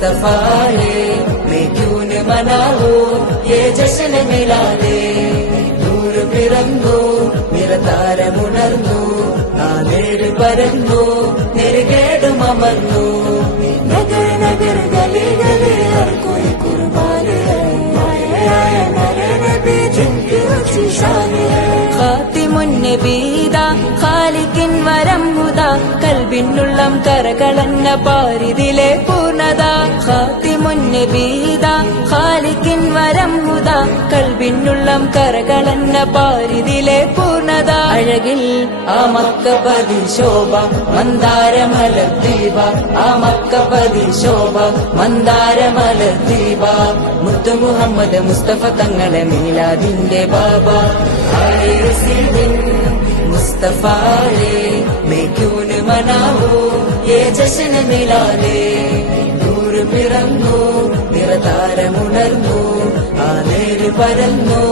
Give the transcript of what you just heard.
मुस्तफा है मैं क्यों न मनाऊं ये जश्न मिलादे നൂർ പിറന്നു നിറതാരമുണർന്നു നാളേഴ് പരന്നു നെരുകേടുമർന്നു നഗർ നഗർ ഗലി ഗലി ഹർ കോയി കുർബാൻ ഹൈ ആയ നരേ നബി ജിൻകി ഉച്ചി ഷാൻ ഹൈ ഖാതിമുൻ നബീദാ ഖാലിഖിൻ വരം ഹുദാ കൽബിനുള്ളം കരകളന്ന പാരിതിലെ പൂർണ്ണത ഖാതിമുൻ നബീദാ ഖാലിഖിൻ വരം ഹുദാ കൽബിനുള്ളം കരകളന്ന പാരിതിലെ പൂർണ്ണത അഴകിൽ ആ മക്കപതി ശോഭ മന്ദാരമലർ ദീപ ആ മക്കപതി ശോഭ മന്ദാരമലർ ദീപ മുത്തു മുഹമ്മദ് മുസ്തഫ തങ്ങളെ മീലാദിന്റെ ബാബ मुस्तफा है मैं क्यों न मनाऊं ये जश्न मिलादे നൂർ പിറന്നു നിറതാരമുണർന്നു ആ നേര് പരന്നു